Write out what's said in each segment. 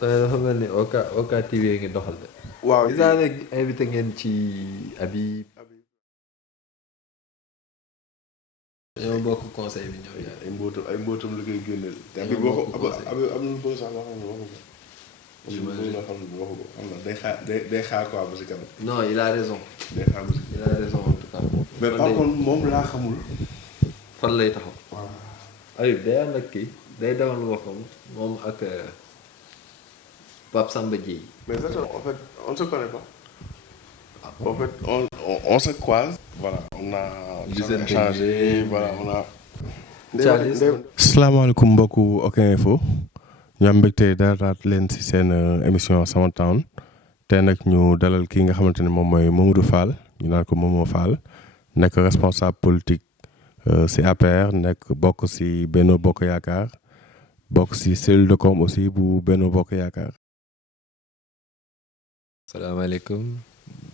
te dafa mel ni OK TV ngi doxal de. waaw gis naa ne invité ngeen ci Habib. ñoo bokk conseil bi ñoom ñaar. ay mbootam la koy génneel. ñoo bokk conseil am na lu bëgg sax waxu ko. xam na day xaar quoi ba si kanam. non il a raison. day xaar ba si il a raison en tout cas. mais par contre moom laa xamul. fan lay taxaw. waaw. Habib day ànd ak kii day demal waxam moom ak Pape Samba Dièye. mais en fait on se connaît pas. En fait on se croise. voilà on a. échangé voilà on a. salaamaaleykum mbokku OK Info. ñu am mbégte dalalaat leen ci seen émission Sama Town tey nag ñu dalal kii nga xamante ne moom mooy Mamadou Fall ñu naan ko Momo Fall nekk responsable politique ci APR nekk bokk ci Benno Bokk Yaakaar bokk ci cellule de com aussi bu Benno Bokk Yaakaar.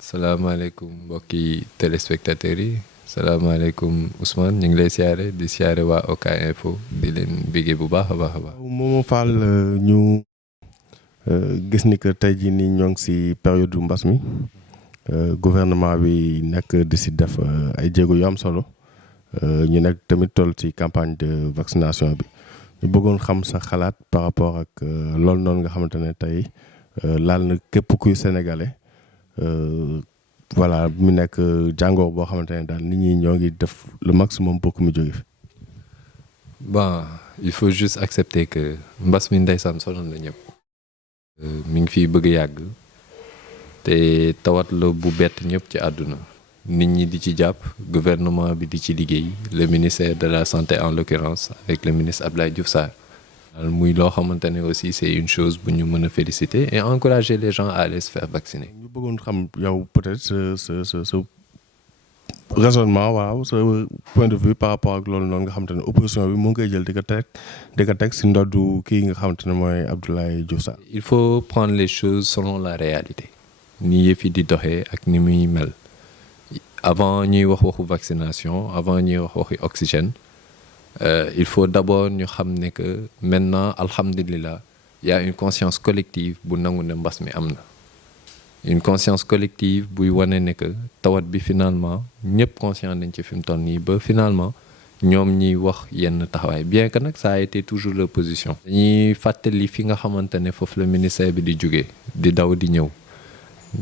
salaamaaleykum mbokki téléspectateurs yi salaamaaleykum Ousmane ñu ngi lay siyaare di siyaare waa OK Info di leen bégee bu baax a baax a baax. Momo Fall ñu gis ni que tey jii nii ñoo ngi ci période du mbas mi gouvernement bi nekk di ci def ay jéego yu am solo ñu nekk tamit toll ci campagne de vaccination bi ñu bëggoon xam sa xalaat par rapport ak loolu noonu nga xamante ne tey laal na képp kuy sénégalais. Voilà mu nekk jàngoor boo xamante ne daal nit ñi ñoo ngi def le maximum pour que mu jóge fi. Bon il faut juste accepter que mbas mi ndeysaan sonal na ñëpp. mi ngi fiy bëgg yàgg te tawat la bu bett ñëpp ci àdduna. nit ñi di ci jàpp gouvernement bi di ci liggéey le ministère de la santé en l'occurrence avec le ministre Abdoulaye Diouf Sarr. muy loo xamante ne aussi c'est une chose bu ñu mën a féliciter et encourager les gens à aller se faire vacciner. ñu bëggoon xam yow peut-être sa raisonnement waaw sa point de vue par rapport ak loolu noonu nga xamante ne opposition bi mu ngi koy jël di ko teg ci ndoddu kii nga xamante ne mooy Abdoulaye Diouf Sarr. il faut prendre les choses selon la réalité. ni yëf yi di doxee ak ni muy mel avant ñuy wax waxu vaccination avant ñuy wax waxu oxygène. Il faut d'abord ñu xam ne que maintenant alhamdulillah il y a une conscience collective bu nangu ne mbas mi am na une conscience collective buy wane ne que tawat bi finalement ñëpp conscient nañ ci fi mu toll nii ba finalement ñoom ñiy wax yenn taxawaay bien que nag ça a été toujours leur position. dañuy fàttali fi nga xamante ne foofu la ministère bi di jógee di daw di ñëw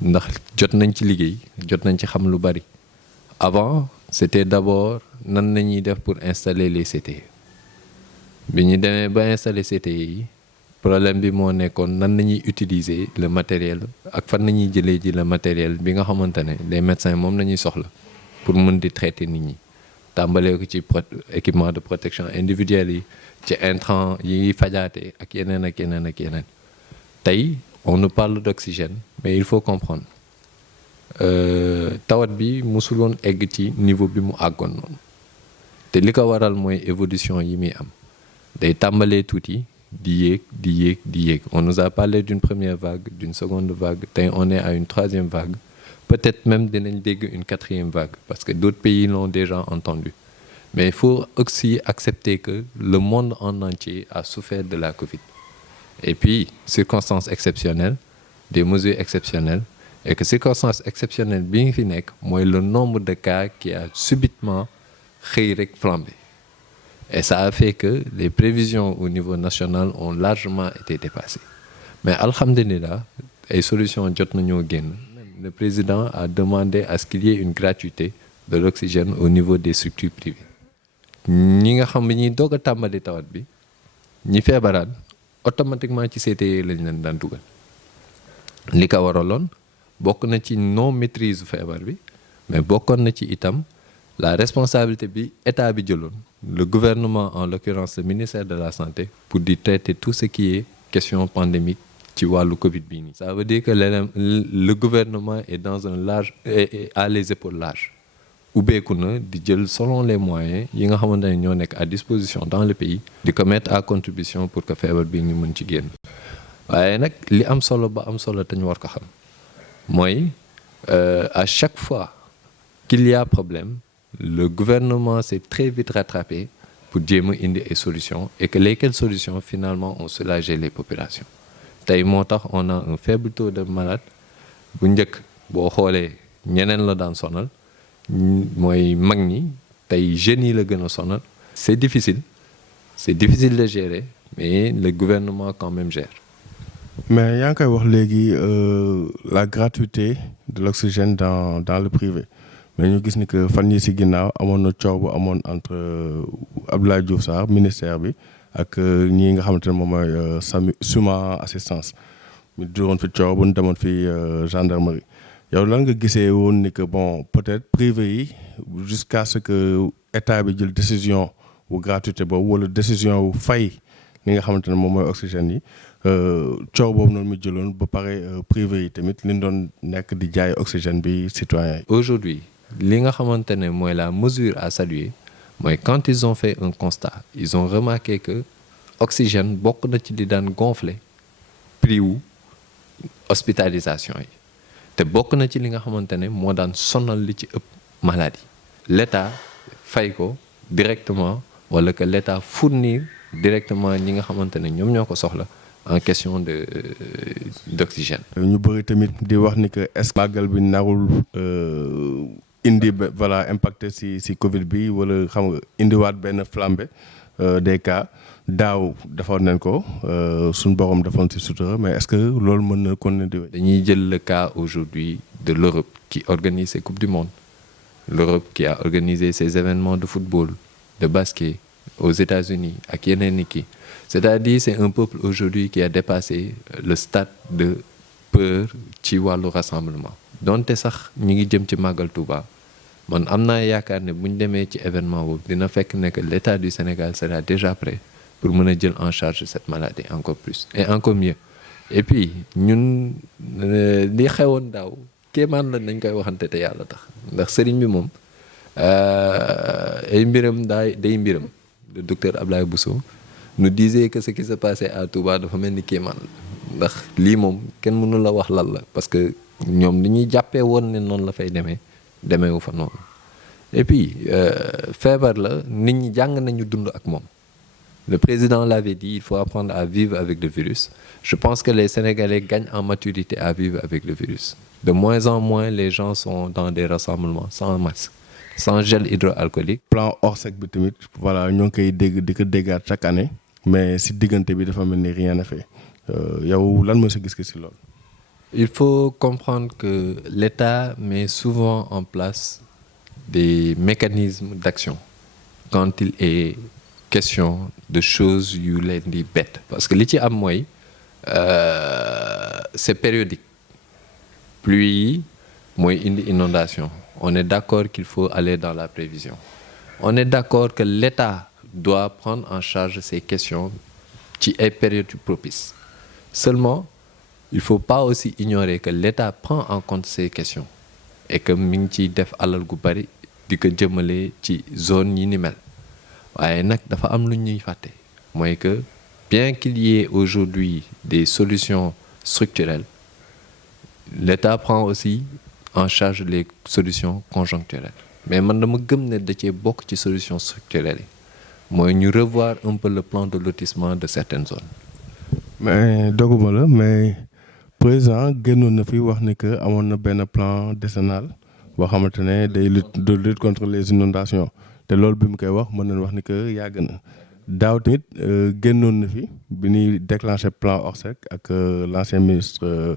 ndax jot nañ ci liggéey jot nañ ci xam lu bari avant c'était d'abord nan nañuy def pour installer les CTE bi ñu demee ba installer CTE yi problème bi moo nekkoon nan nañuy utiliser le matériel ak fan nañuy jëlee ji le matériel bi nga xamante ne les médecins moom nañuy soxla pour mën di traiter nit ñi tàmbalee ko ci équipement de protection individuelle yi ci intrants yi fajaate ak yeneen ak yeneen ak yeneen tey on nous parle d'oxygène mais il faut comprendre tawat bi musul woon egg ci niveau bi mu àggoon noonu te li ko waral mooy évolution yi muy am day tàmbalee tuuti di yéeg on nous a parlé d'une première vague d'une seconde vague tey on est à une troisième vague peut-être même dinañ dégg une quatrième vague parce que d'autres pays l'ont déjà entendu mais il faut aussi accepter que le monde en entier a souffert de la Covid et puis circonstances exceptionnelles des mesures exceptionnelles et que circonstance exceptionnelle bi nga fi nekk mooy le nombre de cas qui a subitement xëy rek flambé et ça a fait que les prévisions au niveau national ont largement été dépassées mais alhamdulillah ay solutions jot nañoo génn le président a demandé à ce qu'il y ait une gratuité de l'oxygène au niveau des structures privées ñi nga xam ne ñuy doog a tàmbali tawat bi ñi feebaraan automatiquement ci CTE lañ leen daan dugal li ko waraloon bokk na ci non maîtrise feebar bi mais bokkoon na ci itam la responsabilité bi état bi jëloon le gouvernement en l'occurrence le ministère de la santé pour di traiter tout ce qui est question pandémique ci wàllu Covid bii nii. ça veut dire que le gouvernement est dans un large et a les épaules larges ubbeeku na di jël selon les moyens yi nga xamante ne ñoo nekk à disposition dans le pays di ko mettre à contribution pour que feebar bi ñu mën ci génn waaye nag li am solo ba am solo te ñu war ko xam mooy à chaque fois qu'il y a problème le gouvernement s'est très vite rattrapé pour jéem a indi ay solutions et que lesquelles solutions finalement ont soulagé les populations tey moo tax on a un faible taux de malade bu njëkk boo xoolee ñeneen la daan sonal mooy mag ñi tey jeunes yi la gën a sonal. C'est difficile de gérer mais le gouvernement quand même gère. mais yaa ngi koy wax léegi la gratuité de l'oxygène dans le privé mais ñu gis ni que fan yi ci ginnaaw amoon na coow bu amoon entre Abdoulaye Diouf Sarr ministère bi ak ñii nga xamante ne moom mooy Suma assistance ñu juróon fi coow bu ñu demoon fi gendarmerie yow lan nga gisee woon ni que bon peut-être privé yi jusqu'à ce que état bi jël décision bu gratuité boobu wala décision bu fay li nga xamante ne moom mooy oxygène yi coow boobu noonu mu jëloon ba pare privé yi tamit li ñu doon nekk di jaay oxygène bi citoyens yi. Aujourd'hui li nga xamante ne mooy la mesure à saluer mooy quand ils ont fait un constat ils ont remarqué que oxygène bokk na ci li daan gonfler prix wu hospitalisation yi te bokk na ci li nga xamante ne moo daan sonal li ci ëpp maladie. L'État fay ko directement wala que l'État fournir directement ñi nga xamante ne ñoom ñoo ko soxla en question d'oxygène. ñu bëri tamit di wax ni que est-ce que màggal bi narul indi voilà impacté si Covid bi wala xam nga indiwaat benn flambée des cas daaw defoon nañ ko suñu borom defoon si sutura mais est-ce que loolu mën na continuer di. dañuy jël le cas aujourd'hui de l'Europe qui organise ses coupes du monde, l'Europe qui a organisé ses événements de football, de basket aux États-Unis ak yeneen ni kii. C'est-à-dire c'est un peuple aujourd'hui qui a dépassé le stade de peur ci wàllu rassemblement. donte sax ñi ngi jëm ci màggal Touba man am naa yaakaar ne bu ñu demee ci événement boobu dina fekk ne que l'État du Sénégal sera déjà prêt pour mën a jël en charge cette maladie encore plus et encore mieux. Et puis ñun li xewoon daaw kéemaan la nañ koy waxante te yàlla tax ndax sëriñ bi moom ay mbiram day mbiram. Le docteur Ablaye Bousso nous disait que ce qui se passait à Touba dafa mel ni kéemaan ndax lii moom kenn mënu la wax lan la parce que ñoom li ñuy jàppee woon ne noonu la fay demeewu fa noonu. Et puis feebar la nit ñi jàng nañu dund ak moom. Le président l'avait dit, il faut apprendre à vivre avec le virus. Je pense que les Sénégalais gagnent en maturité à vivre avec le virus. De moins en moins, les gens sont dans des rassemblements sans masque, sans gel hydroalcoolique. Plan Orsec bi tamit voilà ñoo ngi koy dégg di ko déggaat chaque année mais si diggante bi dafa mel ni rien n'a fait yow lan mooy sa gis-gis si loolu. Il faut comprendre que l'État met souvent en place des mécanismes d'action quand il est question de choses yu leen di bett parce que li ci am mooy c'est périodique pluie yi mooy indi inondation on est d'accord qu'il faut aller dans la prévision on est d'accord que l'État doit prendre en charge ces questions ci ay périodes yu propices seulement il faut pas aussi ignorer que l'État prend en compte ces questions et que mi ngi ciy def alal gu bari di ko jëmale ci zone yi ni mel waaye nag dafa am lu ñuy fàtte mooy que bien qu'il y ait aujourd'hui des solutions structurelles l'État prend aussi en charge les solutions conjoncturelles mais man dama gëm ne da cee bokk ci solutions structurelles yi mooy ñu revoir un peu le plan de lotissement de certaines zones. mais doguma la mais président génnoon na fi wax ni que amoon na benn plan décennal boo xamante ne day lutte contre les inondations te loolu bi mu koy wax mën nañu wax ni que yàgg na daaw tamit génnoon na fi bi ñuy déclenché plan Orsec ak l'ancien ministre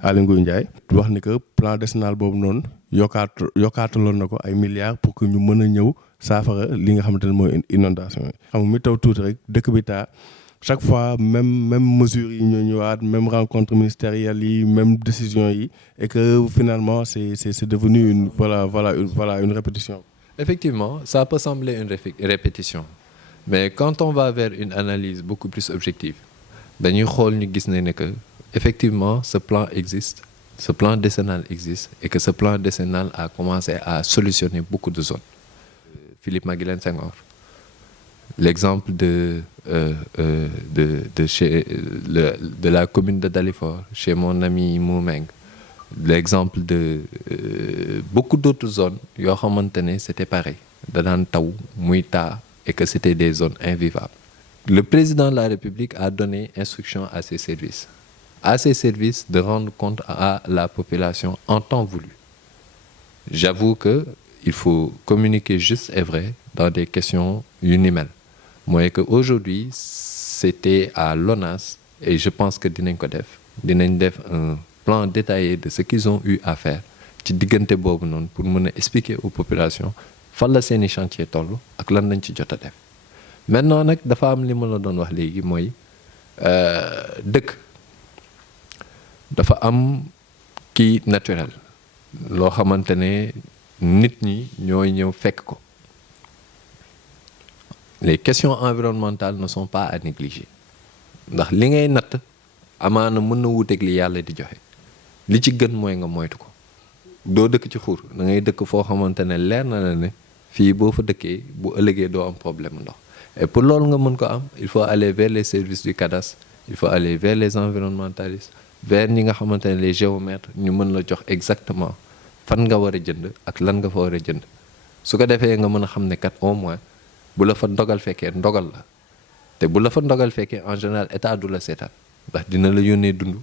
Aly Ngouille Ndiaye wax ni que plan décennal boobu noonu yokkaataloon na ko ay milliards pour que ñu mën a ñëw saafara li nga xamante ne mooy inondation yi. xam nga mi taw tuuti rek dëkk bi taa chaque fois même mesures yi ñoo ñëwaat même rencontre ministérielle yi même décision yi et que finalement c'est devenu une répétition. Effectivement, ça peut sembler une répétition mais quand on va vers une analyse beaucoup plus objective dañuy xool ñu gis ne que effectivement ce plan existe, ce plan décennal existe et que ce plan décennal a commencé à solutionner beaucoup de zones. Philippe Maguilène Senghor, l'exemple de la commune de Dalifort chez mon ami Moumeng, l'exemple de beaucoup d'autres zones yoo xamante ne c'était pareil da daan taw muy taa et que c'était des zones invivables. Le président de la République a donné instruction à ses services à ses services de rendre compte à la population en temps voulu. J'avoue que il faut communiquer juste et vrai dans des questions yu ni mel mooy que aujourd'hui c'était à l'ONAS et je pense que dinañ def un plan détaillé de ce qu'ils ont eu à faire ci diggante boobu noonu pour mën a expliquer aux populations fan la seeni chantier toll ak lan lañ ci jot a def. Maintenant nag dafa am li ma la doon wax léegi mooy dëkk dafa am kii naturel loo xamante ne nit ñi ñooy ñëw fekk ko. Les questions environnementales ne sont pas à négliger ndax li ngay natt amaana mën na wuuteeg li yàlla di joxe li ci gën mooy nga moytu ko doo dëkk ci xur da ngay dëkk foo xamante ne leer na la ne fii boo fa dëkkee bu ëllëgee doo am problème ndox et pour loolu nga mën ko am il faut aller vers les services du cadastre il faut aller vers les environnementalistes vers ñi nga xamante ne les géomètres ñu mën la jox exactement fan nga war a jënd ak lan nga fa war a jënd su ko defee nga mën a xam ne kat au moins bu la fa ndogal fekkee ndogal la te bu la fa ndogal fekkee en général état du la seetaan ndax dina la yónnee dund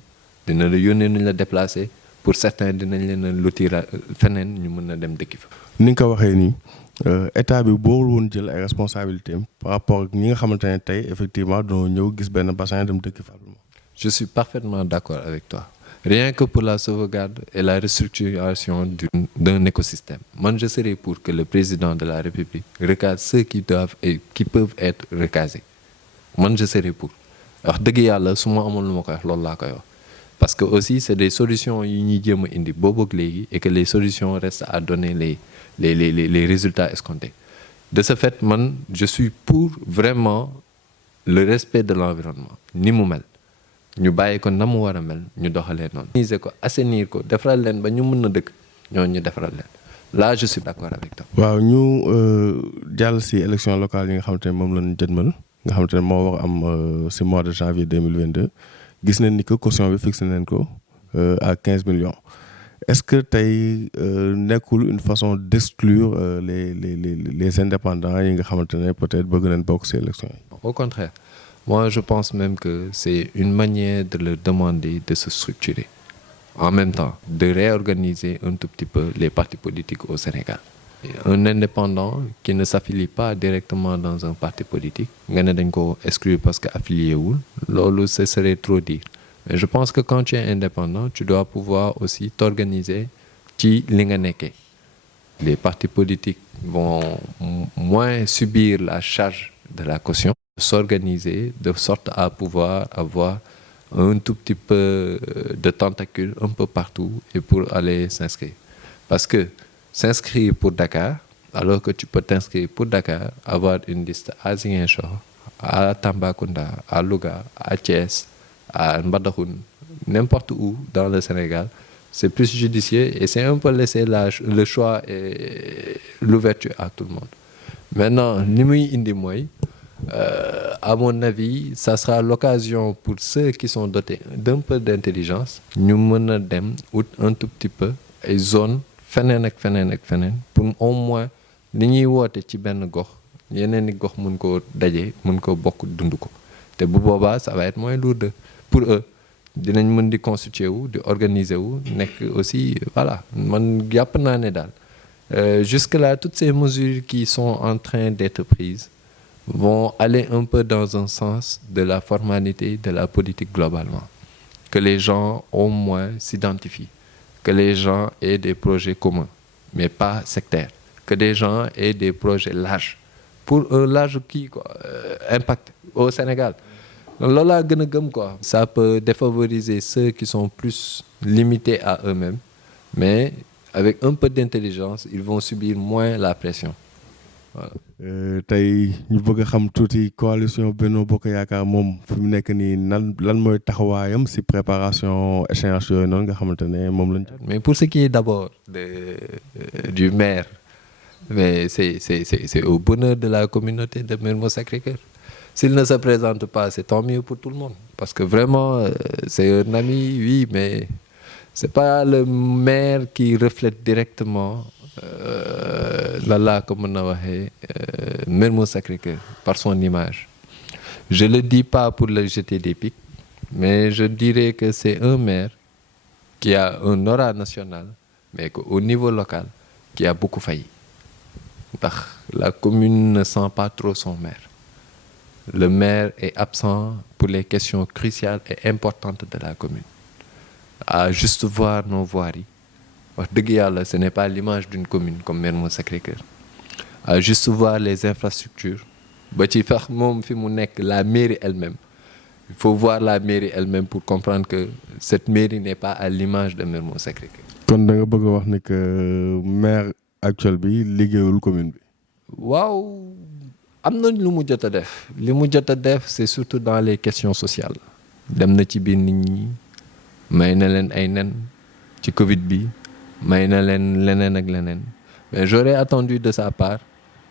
dina la yónnee nuñ la déplacer pour certains dinañ leen a lotira feneen ñu mën a dem dëkki fa. ni nga ko waxee nii état bi boorul woon jël ay responsabilités par rapport ak ñi nga xamante ne tey effectivement doo ñëw gis benn bassin dem dëkki fa. Je suis parfaitement d'accord avec toi. Rien que pour la sauvegarde et la restructuration d'un écosystème. Moi, je serais pour que le président de la République recase ceux qui doivent et qui peuvent être recasés. Moi, je serais pour. Alors, dëgg yàlla su ma amoon lu ma koy wax loolu laa koy wax parce que aussi c'est des solutions yi ñuy jéem a indi boobu ak léegi et que les solutions restent à donner les résultats escomptés. De ce fait, man, je suis pour vraiment le respect de l'environnement ni mu mel. ñu bàyyi ko na mu war a mel ñu doxalee noonu. organiser ko assainir ko defaral leen ba ñu mën na dëkk ñooñu ñu defaral leen là je suis d'accord avec toi. waaw ñu jàll si élection locale yi nga xamante ne moom lañu jëmmal nga xamante ne moo war am si mois de janvier 2022 gis nañ ni que caution bi fixé nañ ko à 15 millions est-ce que tey nekkul une façon d'exclure les indépendants yi nga xamante ne peut-être bëgg nañ bokk si élection yi. Au contraire. Moi, je pense même que c'est une manière de leur demander de se structurer. En même temps, de réorganiser un tout petit peu les partis politiques au Sénégal. Un indépendant qui ne s'affilie pas directement dans un parti politique, nga ne dañ ko exclure parce que affilié wul, loolu ce serait trop dire. Mais je pense que quand tu es indépendant, tu dois pouvoir aussi t'organiser ci li nga nekkee. Les partis politiques vont moins subir la charge de la caution. S'organiser de sorte à pouvoir avoir un tout petit peu de tentacules un peu partout et pour aller s'inscrire. Parce que s'inscrire pour Dakar, alors que tu peux t'inscrire pour Dakar, avoir une liste à Ziguinchor, à Tambacounda, à Louga, à Thiès, à Mbadakhoune, n'importe où dans le Sénégal, c'est plus judicieux et c'est un peu laisser le choix et l'ouverture à tout le monde. Maintenant, li muy indi mooy à mon avis, ça sera l'occasion pour ceux qui sont dotés d'un peu d'intelligence ñu mën a dem ut un tout petit peu ay zones feneen ak feneen pour au moins li ñuy woote ci benn gox yeneen i gox mën koo daje mën ko bokk dund ko te bu boobaa ça va être moins lourd pour eux dinañ mën di constituer wu di organiser wu nekk aussi voilà man jàpp naa ne daal jusque-là toutes ces mesures qui sont en train d'être prises vont aller un peu dans un sens de la formalité de la politique globalement. Que les gens au moins s'identifient, que les gens aient des projets communs, mais pas sectaires, que des gens aient des projets larges, pour un large impact au Sénégal. Loolu laa gën a gëm quoi. Ça peut défavoriser ceux qui sont plus limités à eux-mêmes, mais avec un peu d'intelligence, ils vont subir moins la pression. Voilà. tey ñu bëgg a xam tuuti coalition Benno Bokk Yaakaar moom fi mu nekk nii lan mooy taxawaayam si préparation échéance yooyu noonu nga xamante ne moom lañ. Mais pour ce qui est d'abord du maire, mais c'est au bonheur de la communauté de Mermoz Sacré-Cœur. S'il ne se présente pas, c'est tant mieux pour tout le monde. Parce que vraiment, c'est un ami, oui, mais c'est pas le maire qui reflète directement comme on a waxee Mermoz Sacré-Cœur par son image. Je le dis pas pour le jeter des pics, mais je dirais que c'est un maire qui a un aura national, mais qu'au niveau local, qui a beaucoup failli. La commune ne sent pas trop son maire. Le maire est absent pour les questions cruciales et importantes de la commune. À juste voir nos voiries, ce n'est pas l'image d'une commune comme Mermoz Sacré-Cœur. À juste voir les infrastructures, la mairie elle-même. Il faut voir la mairie elle-même pour comprendre que cette mairie n'est pas à l'image de Mermoz Sacré-Cœur. Kon da nga bëgg wax ne que maire actuel bi liggéeyul commune bi. Waaw, am na lu mu jot a def. Li mu jot a def c'est surtout dans les questions sociales. Dem na ci biir nit ñi, may na leen ay nen ci Covid bi, may na leen leneen ak leneen. Mais j'aurais attendu de sa part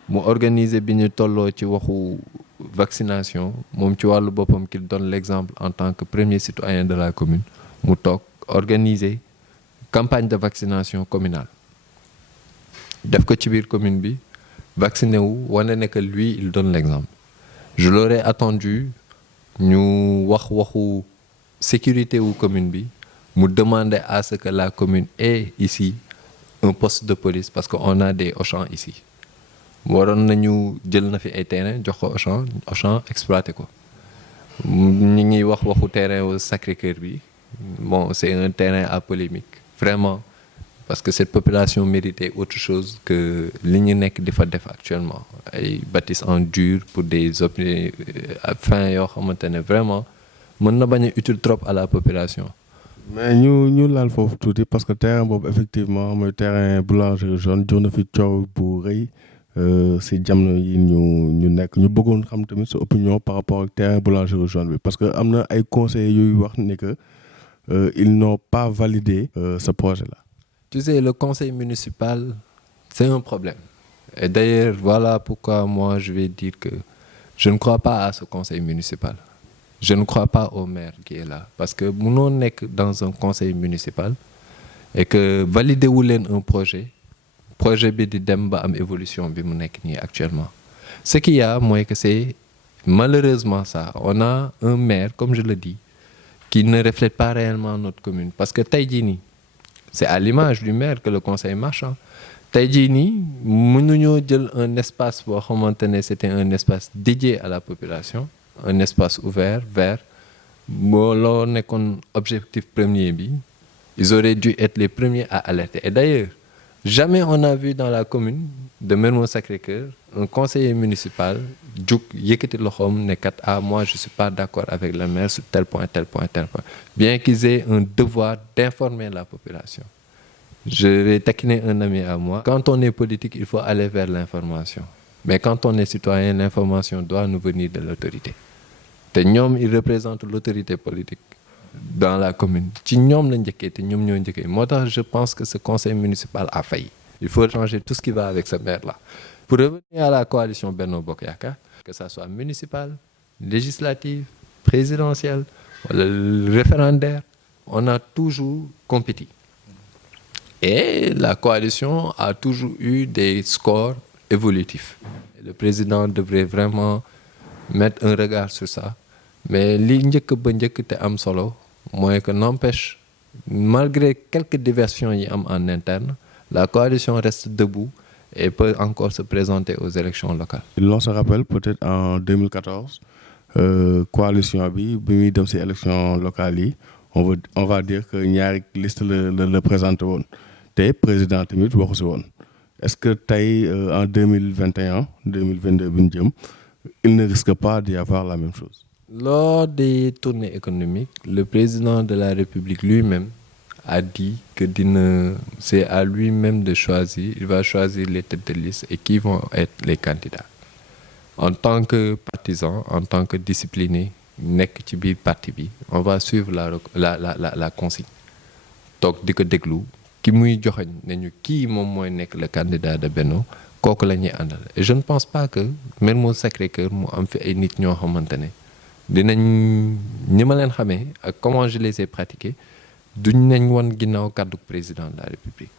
mu organiser bi ñu tolloo ci waxu vaccination moom ci wàllu boppam qu'il donne l'exemple en tant que premier citoyen de la commune mu toog organiser campagne de vaccination communale def ko ci biir commune bi vacciné wu wane ne que lui il donne l'exemple. Je l'aurais attendu ñu waxu sécurité wu commune bi mu demander à ce que la commune ait ici un poste de police parce qu'on a des Auchan ici. waroon nañu jël na fi ay terrain jox ko Auchan exploité ko ñi ngi waxu terrain au Sacré-Cœur bi bon c'est un terrain à polémique vraiment parce que cette population méritait autre chose que li ñu nekk di fa def actuellement ay bâtisses en dur pour des fins yoo xamante ne vraiment mën na bañ a utile trop à la population. mais ñu laal foofu tuuti parce que terrain boobu effectivement mooy terrain boulangerie jaune jox na fi coow bu rëy. Si jamono yi ñu nekk ñu bëggoon xam tamit sa opinion par rapport ak terrain boulangerie jaune bi parce que am na ay conseillers yuy wax ni que ils n'ont pas validé ce projet-là. Tu sais, le conseil municipal, c'est un problème. Et d'ailleurs, voilà pourquoi moi je vais dire que je ne crois pas à ce conseil municipal. Je ne crois pas au maire qui est là. Parce que mënoo nekk dans un conseil municipal et que valider wu leen un projet bi di dem ba am évolution bi mu nekk nii actuellement. Ce qu'il y a, moi, que c'est malheureusement ça. On a un maire, comme je le dis, qui ne reflète pas réellement notre commune. Parce que tey jii nii, c'est à l'image du maire que le conseil marche. Tey jii nii, mënuñoo jël un espace boo xamante ne c'était un espace dédié à la population, un espace ouvert, vert. Loo nekkoon objectif premier bi, ils auraient dû être les premiers à alerter. Et d'ailleurs, jamais on a vu dans la commune de Mermoz Sacré-Cœur un conseiller municipal jug yëkkati loxoom ne kat moi je suis pas d'accord avec le maire sur tel point. Bien qu'ils aient un devoir d'informer la population. Je vais taquiner un ami à moi. Quand on est politique, il faut aller vers l'information. Mais quand on est citoyen, l'information doit nous venir de l'autorité. Te ñoom ils représentent l'autorité politique dans la commune. Ci ñoom la njëkkee te ñoom ñoo njëkkee. Moo tax je pense que ce conseil municipal a failli. Il faut changer tout ce qui va avec ce maire-là. Pour revenir à la coalition Benno Bokk Yaakaar, que ça soit municipale, législative, présidentielle, référendaire, on a toujours compétit. Et la coalition a toujours eu des scores évolutifs. Le président devrait vraiment mettre un regard sur ça. Mais li njëkk ba njëkk te am solo mooy que n'empêche, malgré quelques diversions yi am en interne, la coalition reste debout et peut encore se présenter aux élections locales. On se rappelle peut-être en 2014, coalition bi muy dem ci élections locales yi, on va dire que ñaari liste le présenté woon te président tamit waxu ci woon. Est-ce que tey en 2021 2022 bi ñu jëm, il ne risque pas d'y avoir la même chose? Lors des tournées économiques, le président de la République lui-même a dit que c'est à lui-même de choisir, il va choisir les têtes de liste et qui vont être les candidats. En tant que partisan, en tant que discipliné, nekk ci biir parti bi, on va suivre la consigne. Donc di ko déglu ki muy joxañ nañu kii moom mooy nekk le candidat de Benno kooku la ñuy àndal. Et je ne pense pas que Mermoz Sacré-Cœur mu am fi ay nit ñoo xamante ne dinañ ñi ma leen xamee ak comment je les ai pratiqués duñ nañ woon ginnaaw kàddu président de la République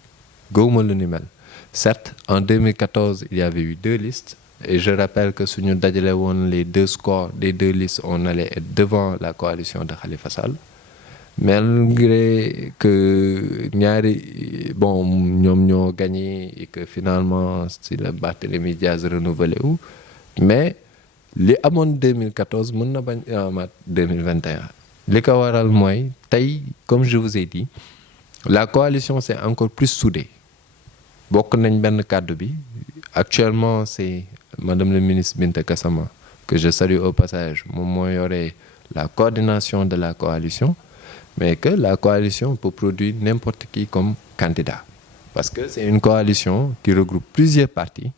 gëwuma lu ni mel. Certes, en 2014 il y avait eu 2 listes, Et je rappelle que si nous avons les deux scores des deux listes, on allait être devant la coalition de Khalifa Sall. Malgré que bon, nous avons gagné et que finalement, c'est le Barthélémy Diaz renouvelé. Mais les amont 2014, nous avons 2021. Les Kawaral Moy, comme je vous ai dit, la coalition s'est encore plus soudée. Actuellement, c'est Madame le ministre Binta Kassama, que je salue au passage. Moi, il y aurait la coordination de la coalition, mais que la coalition peut produire n'importe qui comme candidat. Parce que c'est une coalition qui regroupe plusieurs partis.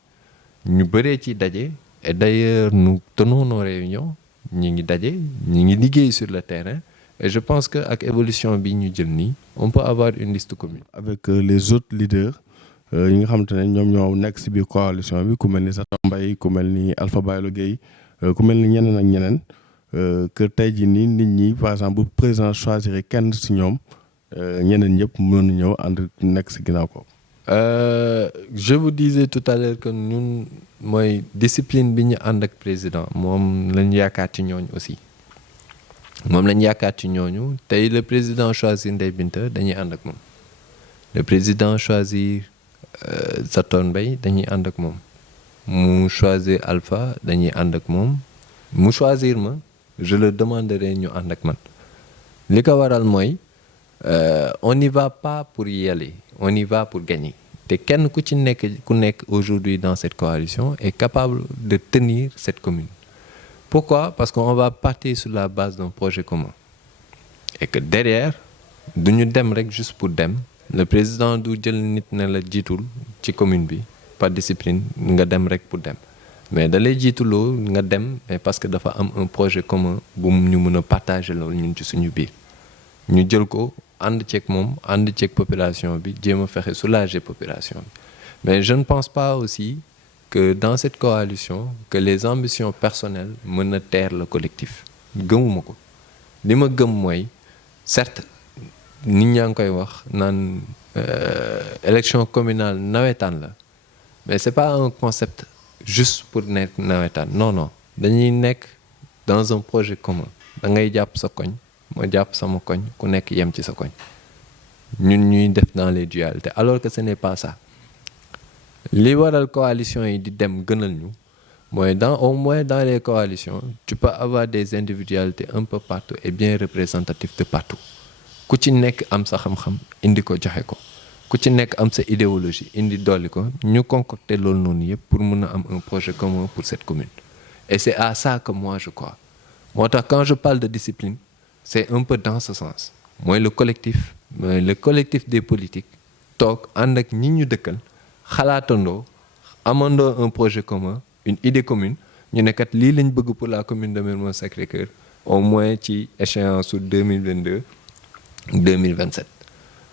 Nous sommes et d'ailleurs, nous tenons nos réunions, nous sommes sur le terrain. Et je pense qu'avec l'évolution de on peut avoir une liste commune. Avec les autres leaders, yi nga xamante ne ñoom ñoo nekk ci biir coalition bi ku mel ni Sata Mbaye ku mel ni Alpha Baylo Gueye ku mel ni ñeneen ak ñeneen que tey jii nii nit ñi par exemple bu président choisir kenn ci ñoom ñeneen ñëpp mën na ñëw ànd nekk ci ginnaaw ko. Je vous disais tout à l'heure que ñun mooy discipline bi ñu ànd ak président moom lañ yaakaar ci ñooñu aussi moom lañ yaakaar ci ñooñu tey le président choisir Ndeye Binta dañuy ànd ak moom le président choisir Sata Mbaye dañuy ànd ak moom mu choisir Alpha dañuy ànd ak moom mu choisir ma je le demanderai ñu ànd ak man li ko waral mooy on n'y va pas pour y aller on y va pour gagner te kenn ku nekk aujourd'hui dans cette coalition est capable de tenir cette commune. Pourquoi? Parce qu'on va partir sur la base d'un projet commun et que derrière duñu dem rek juste pour dem. Le président du jël nit ne la jiitul ci commune bi par discipline nga dem rek pour dem mais da lay jiituloo nga dem mais parce que dafa am un projet commun bu ñu mën a partager loolu ñun ci suñu biir ñu jël ko ànd ceeg moom ànd ceeg population bi jéem a fexe soulager population bi mais je ne pense pas aussi que dans cette coalition que les ambitions personnelles mën na taire le collectif gëmuma ko li ma gëm mooy certes nit ñaa ngi koy wax naan élection communale nawetaan la mais c'est pas un concept juste pour nekk nawetaan non dañuy nekk dans un projet commun da ngay jàpp sa koñ ma jàpp sama koñ ku nekk yem ci sa koñ ñun ñuy def dans les dualités alors que ce n'est pas ça li waral coalition yi di dem gënal ñu mooy au moins dans les coalitions tu peux avoir des individualités un peu partout et bien représentatives de partout ku ci nekk am sa xam-xam indi ko joxe ko ku ci nekk am sa idéologie indi dolli ko ñu concocter loolu noonu yëpp pour mën a am un projet commun pour cette commune et c'est à ça que moi je crois moo tax quand je parle de discipline c'est un peu dans ce sens mooy le collectif des politiques toog ànd ak ñi ñu dëkkal xalaatandoo amandoo un projet commun une idée commune ñu ne kat lii lañ bëgg pour la commune de Mermoz Sacré-Cœur au moins ci échéance su 2022 2027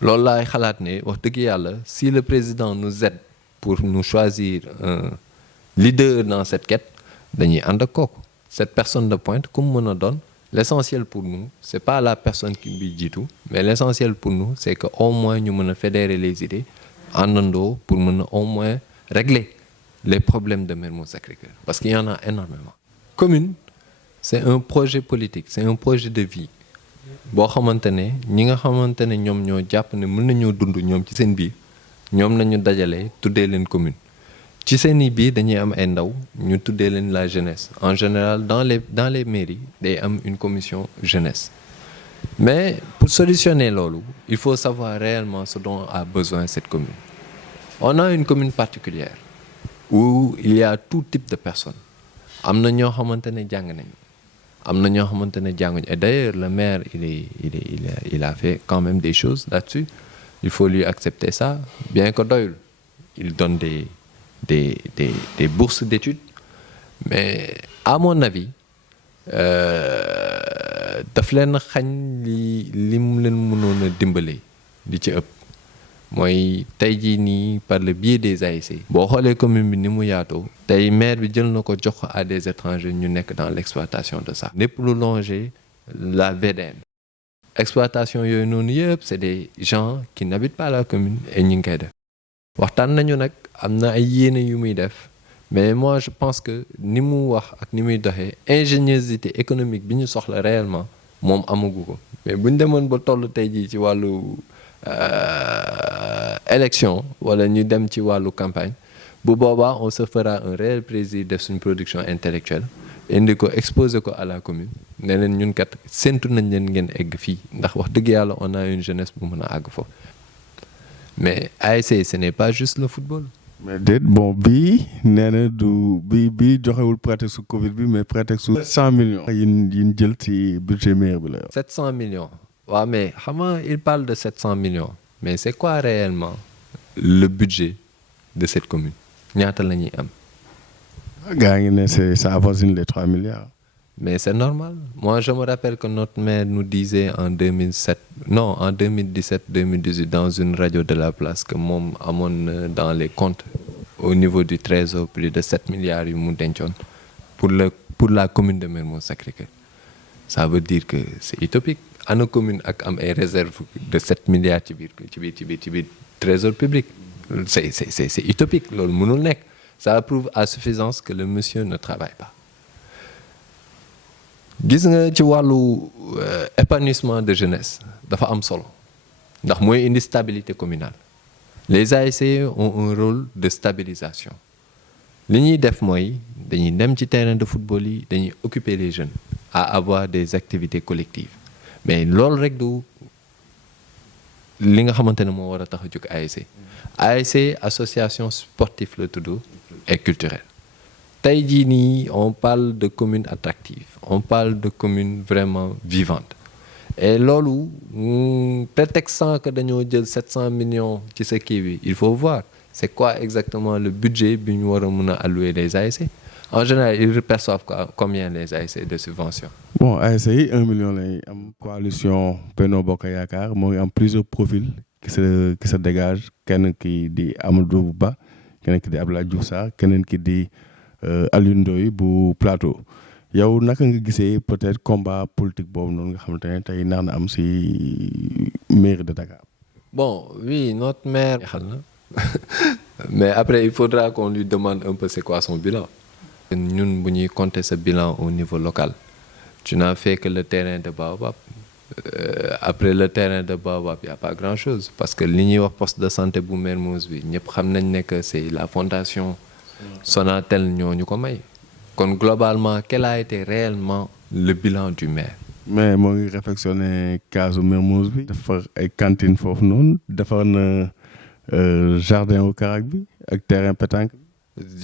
loolu laay xalaat ne wax dëgg yàlla si le président nous aide pour nous choisir un leader dans cette quête dañuy ànd ak kooku cette personne de pointe comme mën a doon l'essentiel pour nous c'est pas la personne qui bi jiitu mais l'essentiel pour nous c'est que au moins ñu mën a fédérer les idées àndandoo pour mën a au moins régler les problèmes de Mermoz Sacré-Cœur parce qu'il y en a énormément commune c'est un projet politique c'est un projet de vie boo xamante ne ñi nga xamante ne ñoom ñoo jàpp ne mën nañoo dund ñoom ci seen biir ñoom nañu dajale tuddee leen commune ci seen i biir dañuy am ay ndaw ñu tuddee leen la jeunesse en général dans les mairies day am une commission jeunesse mais pour solutionner loolu il faut savoir réellement ce dont a besoin cette commune on a une commune particulière où il y a tout type de personnes am na ñoo xamante ne jàng nañu am na ñoo xamante ne jànguñu et d'ailleurs le maire il a fait quand même des choses là-dessus il faut lui accepter ça bien que doyul il donne des bourses d'études mais à mon avis daf leen xañ li mu leen mënoon a dimbale di ci ëpp mooy tey jii nii par le biais des ASC boo xoolee commune bi ni mu yaatoo tey maire bi jël na ko jox ko à des étrangers ñu nekk dans l'exploitation de ça lépp lu longer la VDN exploitation yooyu noonu yëpp c'est des gens qui n'habitent pas la commune et ñu ngi koy def waxtaan nañu nag am na ay yéene yu muy def mais moi je pense que ni mu wax ak ni muy doxee ingéniosité économique bi ñu soxla réellement moom amagu ko mais bu ñu demoon ba toll tey jii ci wàllu élection wala ñu dem ci wàllu campagne bu boobaa on se fera un réel plaisir def suñu production intellectuelle indi ko exposer ko à la commune ne leen ñun kat séntu nañ leen ngeen egg fii ndax wax dëgg yàlla on a une jeunesse bu mën a àgg foofu mais ASC ce n'est pas juste le football. mais déet bon bii nee na du bii joxewul prétexte su Covid bi mais prétexte su 100 millions. yin jël ci budget maire bi la. 700 millions waaw mais xam nga il parle de 700 millions mais c'est quoi réellement le budget de cette commune ñaata la ñuy am. gaa ngi ne ça avoisine les 3 milliards. Mais c'est normal. Moi, je me rappelle que notre maire nous disait en 2017-2018 dans une radio de la place que moom amoon dans les comptes au niveau du trésor plus de 7 milliards yu mu dencoon pour la commune de Mermoz Sacré-Cœur. Ça veut dire que c'est utopique. Ana commune ak am ay réserves de 7 milliards ci biir trésor public. C'est utopique. Loolu mënul nekk. Ça prouve à suffisance que le monsieur ne travaille pas. Gis nga ci wàllu épanouissement de jeunesse dafa am solo ndax mooy indi stabilité communale les ASC ont un rôle de stabilisation li ñuy def mooy dañuy dem ci terrain de football yi dañuy occuper les jeunes à avoir des activités collectives mais loolu rek du li nga xamante ne moo war a tax a jóg ASC. ASC association sportive la tudd et culturelle. Tey jii nii on parle de communes attractives on parle de communes vraiment vivantes et loolu prétextant que dañoo jël 700 millions ci sa kii bi il faut voir c'est quoi exactement le budget bi ñu war a mën a allouer les ASC en général ils perçoivent combien les ASC de subventions. Bon ASC yi 1 million lay am coalition Benno Bokk Yaakaar moo ngi am plusieurs profils qui se dégagent kenn ki di Amadou Ba keneen ki di Abdoulaye Diouf Sarr keneen ki di Alioune Ndoye bu Plateau yow naka nga gisee peut-être combat politique boobu noonu nga xamante ne tey nar na am ci mairie de Dakar. Bon oui notre maire xal na mais après il faudra qu'on lui demande un peu c'est quoi son bilan. ñun bu ñuy compter ce bilan au niveau local tu n'as fait que le terrain de Baobab après le terrain de Baobab il y a pas grand-chose parce que li ñuy wax poste de santé bu Mermoz bi ñëpp xam nañ ne que c'est la fondation Sonatel ñoo ñu ko may kon globalement quel a été réellement le bilan du maire. mais moo ngi réflexionné casu Mermoz bi. defar ay cantine foofu noonu defar na jardin au Karak bi ak terrain pétanque.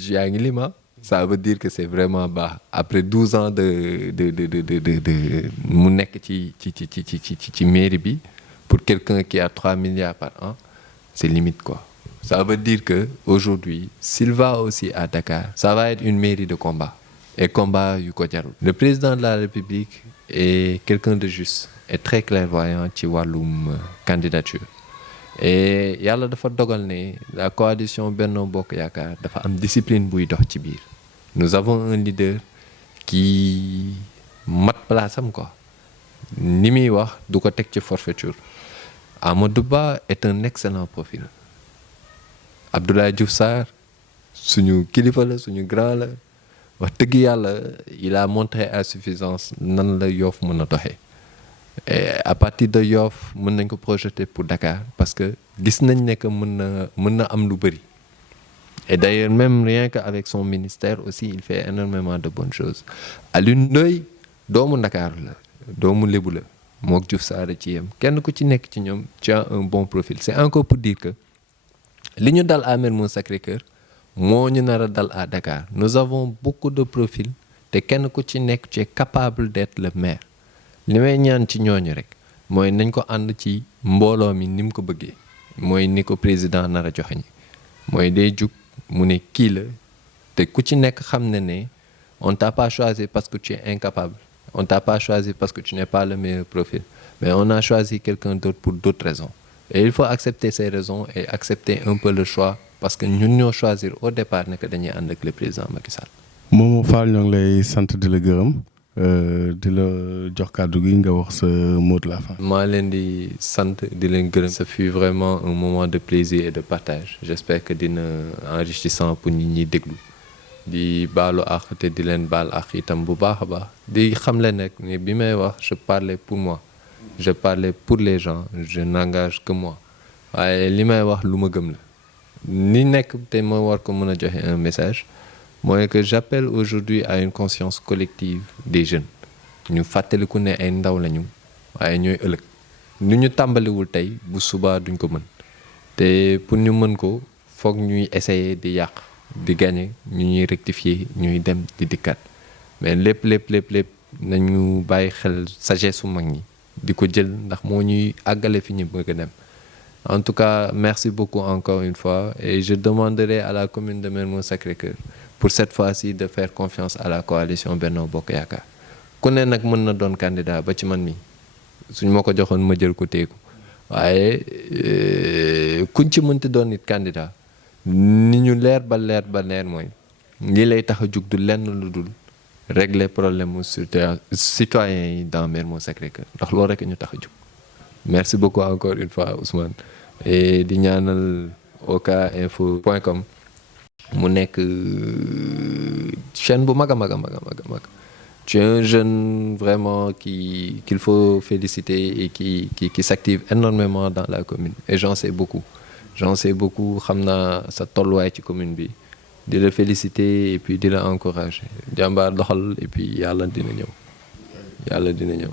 yaa ngi lima ça veut dire que c'est vraiment bas après 12 ans de mu nekk ci mairie bi pour quelqu'un qui a 3 milliards par an c'est limite quoi. Ça veut dire que aujourd'hui s'il va aussi à Dakar ça va être une mairie de combat et combat yu ko jarul. Le président de la République est quelqu'un de juste et très clairvoyant ci wàllum candidature et yàlla dafa dogal ne la coalition Benno Bokk Yaakaar dafa am discipline buy dox ci biir. Nous avons un leader qui mat place am quoi ni muy wax du ko teg ci forfaiture. Amadou Ba est un excellent profil. Abdoulaye Diouf Sarr suñu kilifa la suñu grand la wax dëgg yàlla il a montré à suffisance nan la Yoff mën a doxee et à partir de Yoff mën nañ ko projeter pour Dakar parce que gis nañ ne que mën na am lu bëri et d'ailleurs même rien qu'avec son ministère aussi il fait énormément de bonnes choses. Alioune Ndoye doomu Ndakaaru la doomu Lébu la mook Diouf Sarr ci yem kenn ku ci nekk ci ñoom tu as un bon profil c'est encore pour dire que li ñu dal à Mermoz Sacré-Cœur moo ñu nar a dal à Dakar nous avons beaucoup de profils te kenn ku ci nekk tu es capable d'être le maire li may ñaan ci ñooñu rek mooy nañ ko ànd ci mbooloo mi ni mu ko bëggee mooy ni ko président nar a joxe ñi mooy day jug mu ne kii la te ku ci nekk xam ne ne on t'a pas choisi parce que tu es incapable on t'a pas choisi parce que tu n'es pas le meilleur profil mais on a choisi quelqu'un d'autre pour d'autres raisons. Et il faut accepter ces raisons et accepter un peu le choix parce que ñun ñoo choisir au départ ne que dañuy ànd ak le président Macky Sall. Momo Fall ñoo ngi lay sant di la gërëm di la jox kàddu gi nga wax sa mot de la fin. maa leen di sant di leen gërëm. Ce fut vraiment un moment de plaisir et de partage. J'espère que dina enrichissant pour ñi ñuy déglu di baalu àq te di leen baal àq itam bu baax a baax di xam leen rek ne bi may wax je parlais pour moi je parlais pour les gens je n'engage que moi waaye li may wax lu ma gëm la ni nekk te ma war ko mën a joxe un message mooy que j'appelle aujourd'hui à une conscience collective des jeunes ñu fàttaliku ne ay ndaw lañu waaye ñooy ëllëg nu ñu tàmbaliwul tey bu subaa duñ ko mën te pour ñu mën ko foog ñuy essayer di yàq di gagner ñu ñuy rectifier ñuy dem di dikkat mais lépp nañu bàyyi xel sagesse su mag ñi di ko jël ndax moo ñuy àggale fi ñu bëgg a dem en tout cas merci beaucoup encore une fois et je demanderai à la commune de Mermoz Sacré-Cœur pour cette fois-ci de faire confiance à la coalition Benno Bokk Yaakaar ku ne nag mën na doon candidat ba ci man mi suñ ma ko joxoon ma jël ko teeku waaye kuñ ci mënti doon nit candidat ni ñu leer ba leer mooy lii lay tax a jug du lenn lu dul régler problème mu citoyens yi dans Mermoz Sacré-Cœur ndax loolu rek ñu tax a jug merci beaucoup encore une fois Ousmane et di ñaanal okainfo.com mu nekk chaîne bu mag a mag tu es un jeune vraiment qu'il faut féliciter et qui s'active énormément dans la commune et j'en sais beaucoup xam naa sa tolluwaay ci commune bi di la féliciter et puis di la encourager jàmbaar doxal et puis yàlla dina ñëw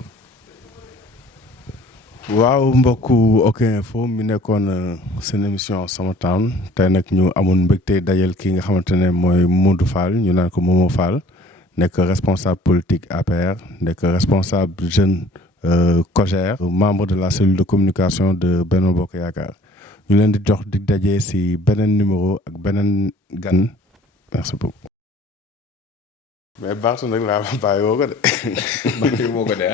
waaw mbokku OK Info mi nekkoon seen émission Sama Town tey nag ñu amoon mbégte dajal ki nga xamante ne mooy Modou Fall ñu naan ko Momo Fall nekk responsable politique APR nekk responsable jeune COJER membre de la cellule de communication de Benno Bokk Yaakaar ñu leen di jox di daje ci beneen numéro ak beneen gan merci beaucoup. mais Barth nag laa bàyyi woo ko de. bàyyi woo ko de